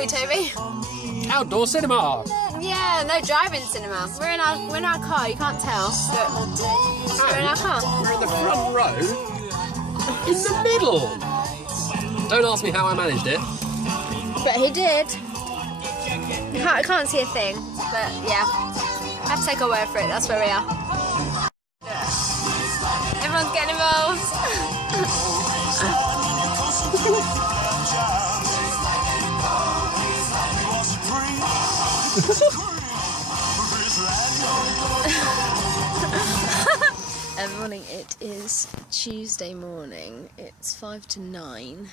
we, Toby? Outdoor cinema! Yeah, no driving cinema. We're in our car, you can't tell, but we're in our car. We're in the front row, in the middle! Don't ask me how I managed it. But he did. I can't see a thing, but yeah. I have to take our word for it, that's where we are. Everyone's getting involved. Good morning, it is Tuesday morning. It's 5 to 9.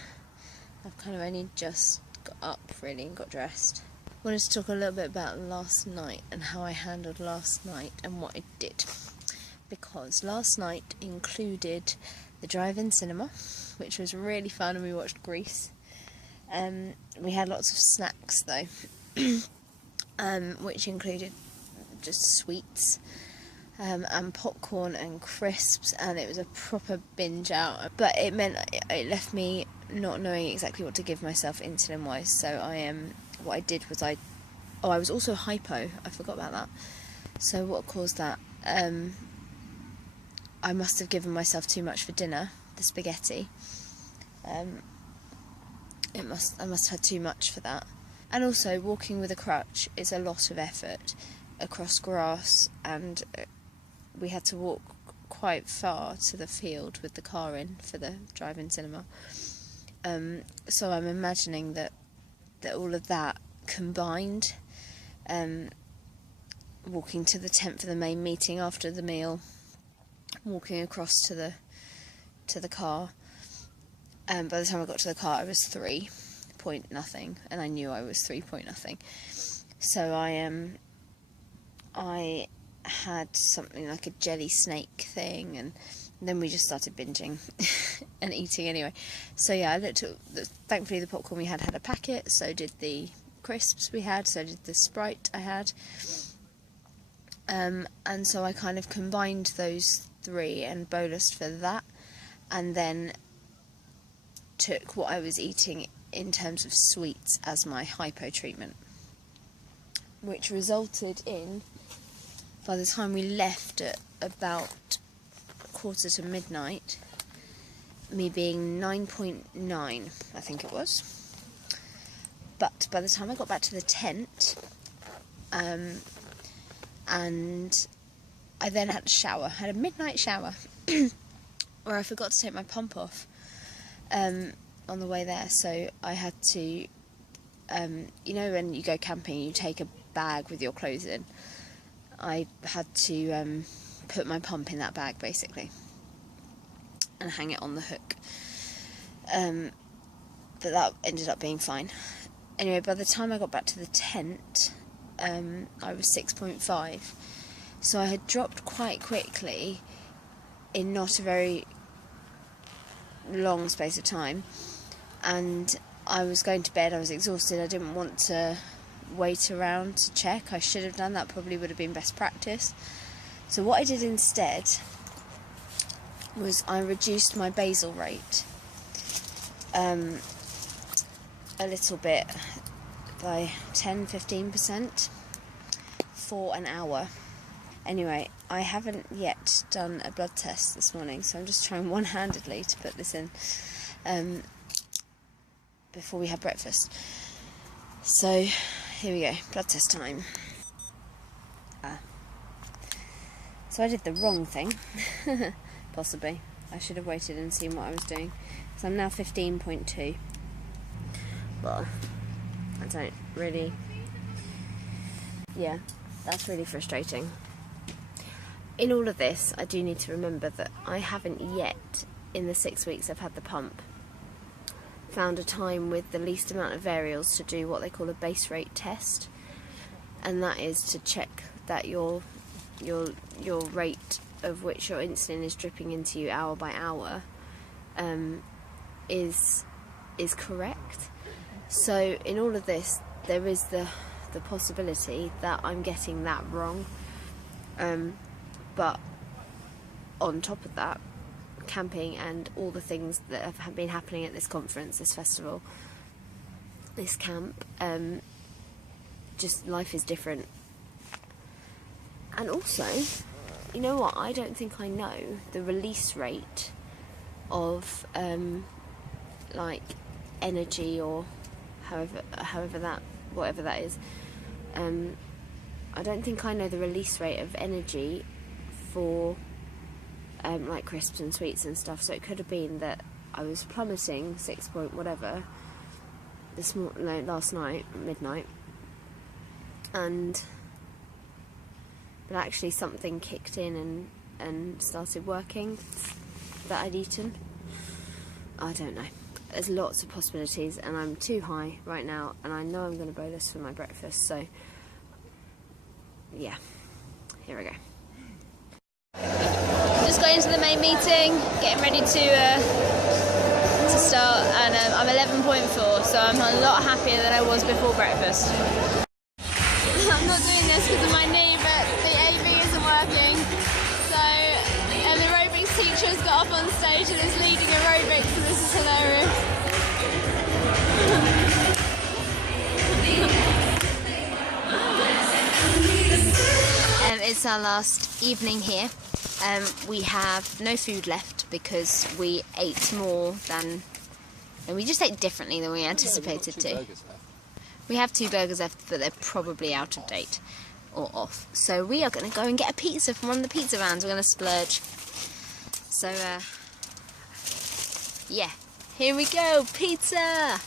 I've kind of only just got up really and got dressed. I wanted to talk a little bit about last night and how I handled last night and what I did. Because last night included the drive-in cinema, which was really fun, and we watched Grease. We had lots of snacks though, which included just sweets and popcorn and crisps, and it was a proper binge out. But it meant it left me not knowing exactly what to give myself insulin wise. So what I did was I was also hypo. I forgot about that. So what caused that? I must have given myself too much for dinner, the spaghetti. I must have had too much for that. And also, walking with a crutch is a lot of effort across grass, and we had to walk quite far to the field with the car in for the drive-in cinema. So I'm imagining that all of that combined, walking to the tent for the main meeting after the meal, walking across to the car. By the time I got to the car, I was 3 point nothing, and I knew I was 3 point nothing. So I had something like a jelly snake thing, and then we just started binging and eating anyway. So yeah, I looked at thankfully the popcorn we had a packet, so did the crisps we had, so did the Sprite I had. And so I kind of combined those 3 and bolused for that, and then took what I was eating in terms of sweets as my hypo treatment, which resulted in, by the time we left at about quarter to midnight, me being 9.9, I think it was. But by the time I got back to the tent, and I then had a shower, had a midnight shower, where I forgot to take my pump off on the way there. So I had to, you know when you go camping, you take a bag with your clothes in. I had to put my pump in that bag, basically, and hang it on the hook. But that ended up being fine. Anyway, by the time I got back to the tent, I was 6.5. So I had dropped quite quickly in not a very long space of time, and I was going to bed. I was exhausted. I didn't want to wait around to check. I should have done that. Probably would have been best practice. So what I did instead was I reduced my basal rate a little bit by 10-15% for an hour. Anyway, I haven't yet done a blood test this morning, so I'm just trying one-handedly to put this in before we have breakfast. So here we go, blood test time. So I did the wrong thing, possibly. I should have waited and seen what I was doing. So I'm now 15.2. Well, I don't really... Yeah, that's really frustrating. In all of this, I do need to remember that I haven't yet, in the 6 weeks I've had the pump, found a time with the least amount of variables to do what they call a base rate test, and that is to check that your rate of which your insulin is dripping into you hour by hour is correct. So in all of this, there is the possibility that I'm getting that wrong, but on top of that, camping and all the things that have been happening at this conference, this festival, this camp. Just life is different. And also, you know what, I don't think I know the release rate of like energy, or whatever that is. I don't think I know the release rate of energy for like crisps and sweets and stuff, so it could have been that I was plummeting 6 point whatever last night, midnight, but actually something kicked in and started working that I'd eaten. I don't know. There's lots of possibilities, and I'm too high right now, and I know I'm going to bolus for my breakfast, so yeah, here we go. Just going into the main meeting, getting ready to start, and I'm 11.4, so I'm a lot happier than I was before breakfast. I'm not doing this because of my knee, but the AV isn't working, so the aerobics teacher has got up on stage and is leading aerobics, so this is hilarious. It's our last evening here. We have no food left because we ate more than... And we just ate differently than we anticipated to. We have 2 burgers left, but they're probably out of date or off. So we are going to go and get a pizza from one of the pizza vans. We're going to splurge. So, yeah, here we go, pizza!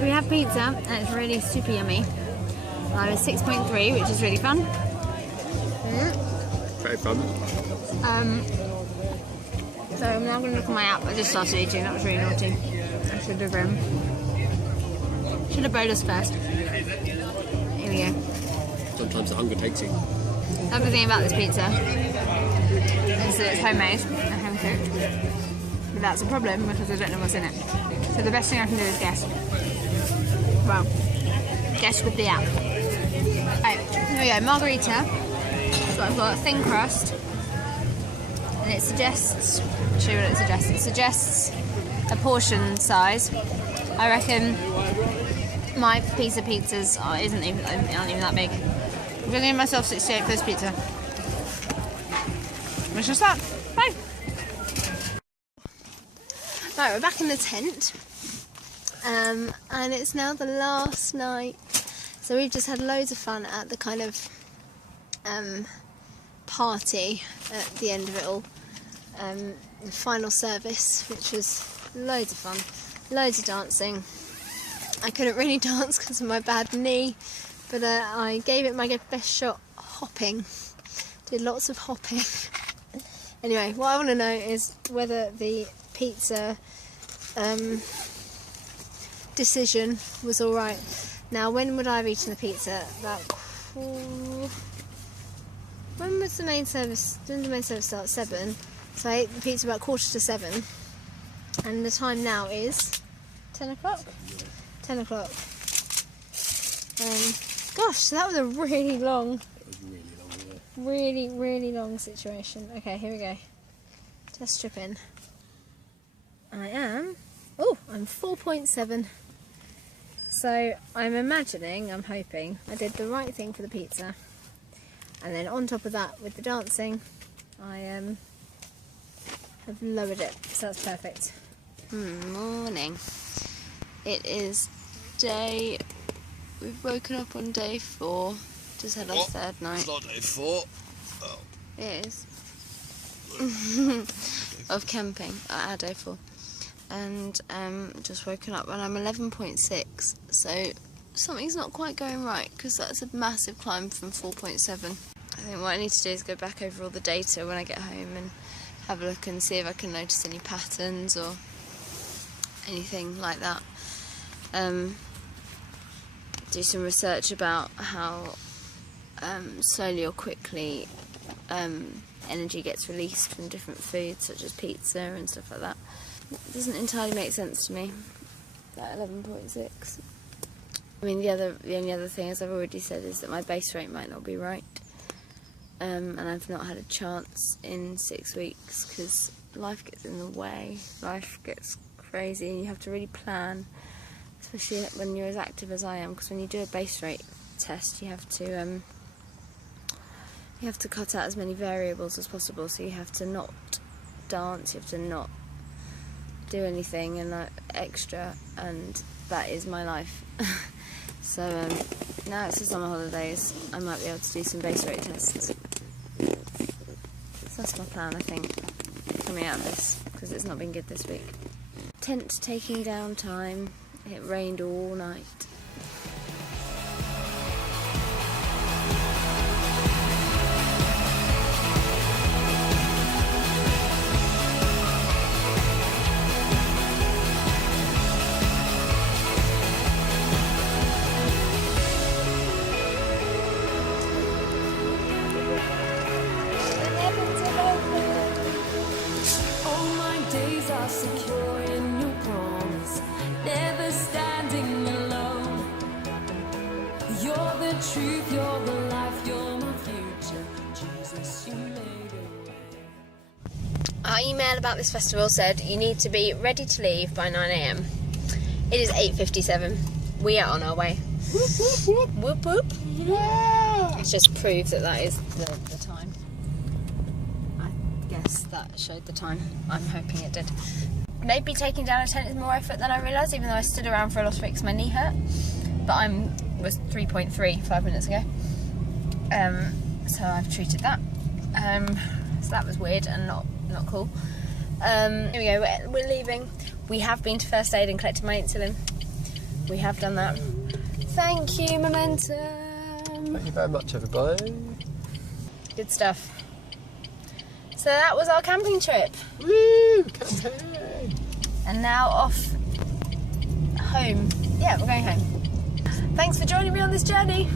We have pizza, and it's really super yummy. I was 6.3, which is really fun. Very fun. So I'm now going to look at my app. I just started eating, that was really naughty. I should have bolus first. Here we go. Sometimes the hunger takes you. The other thing about this pizza is that it's homemade and home cooked. But that's a problem because I don't know what's in it. So the best thing I can do is guess. Well, guess with the app. Right, here we go, margarita. So I've got a thin crust. And it suggests, I'll show you what it suggests. It suggests a portion size. I reckon my piece of pizzas aren't even that big. I'm going to give myself 68 for this pizza. It's just that. Bye! Right, we're back in the tent. And it's now the last night. So we've just had loads of fun at the kind of party at the end of it all. The final service, which was loads of fun. Loads of dancing. I couldn't really dance because of my bad knee, but I gave it my best shot hopping. Did lots of hopping. Anyway, what I want to know is whether the pizza decision was alright. Now, when would I have eaten the pizza? When was the main service? Didn't the main service start at 7? So I ate the pizza about 6:45. And the time now is 10 o'clock? 10 o'clock. Gosh, so that was a really long... Really long situation. Okay, here we go. Test strip in. I'm 4.7. So I'm hoping I did the right thing for the pizza. And then on top of that, with the dancing, I have lowered it. So that's perfect. Morning. It is we've woken up on day 4. Just had our third night. It's not day 4. Oh. It is. Of camping at our day 4. And just woken up, and I'm 11.6, so something's not quite going right, because that's a massive climb from 4.7. I think what I need to do is go back over all the data when I get home and have a look and see if I can notice any patterns or anything like that. Do some research about how slowly or quickly energy gets released from different foods, such as pizza and stuff like that. It doesn't entirely make sense to me, that 11.6. I mean, the only other thing, as I've already said, is that my base rate might not be right. And I've not had a chance in 6 weeks, because life gets in the way. Life gets crazy and you have to really plan. especially when you're as active as I am, because when you do a base rate test you have to cut out as many variables as possible, so you have to not dance, you have to not do anything and extra, and that is my life. So now it's the summer holidays, I might be able to do some base rate tests. So that's my plan, I think, coming out of this, because it's not been good this week. Tent taking down time. It rained all night. Secure in your promise, never standing alone. You're the truth, you're the life, you're my future. Jesus, you made a way. Our email about this festival said you need to be ready to leave by 9 AM. It is 8:57. We are on our way. Whoop, whoop, whoop. Whoop whoop. Yeah. It's just proved that is the time. I guess that showed the time. I'm hoping it did. Maybe taking down a tent is more effort than I realised, even though I stood around for a lot of it because my knee hurt. But was 3.3 5 minutes ago. So I've treated that. So that was weird and not cool. Here we go, we're leaving. We have been to first aid and collected my insulin. We have done that. Thank you, Momentum. Thank you very much, everybody. Good stuff. So that was our camping trip. Woo! Campaign! And now off home. Yeah, we're going home. Thanks for joining me on this journey.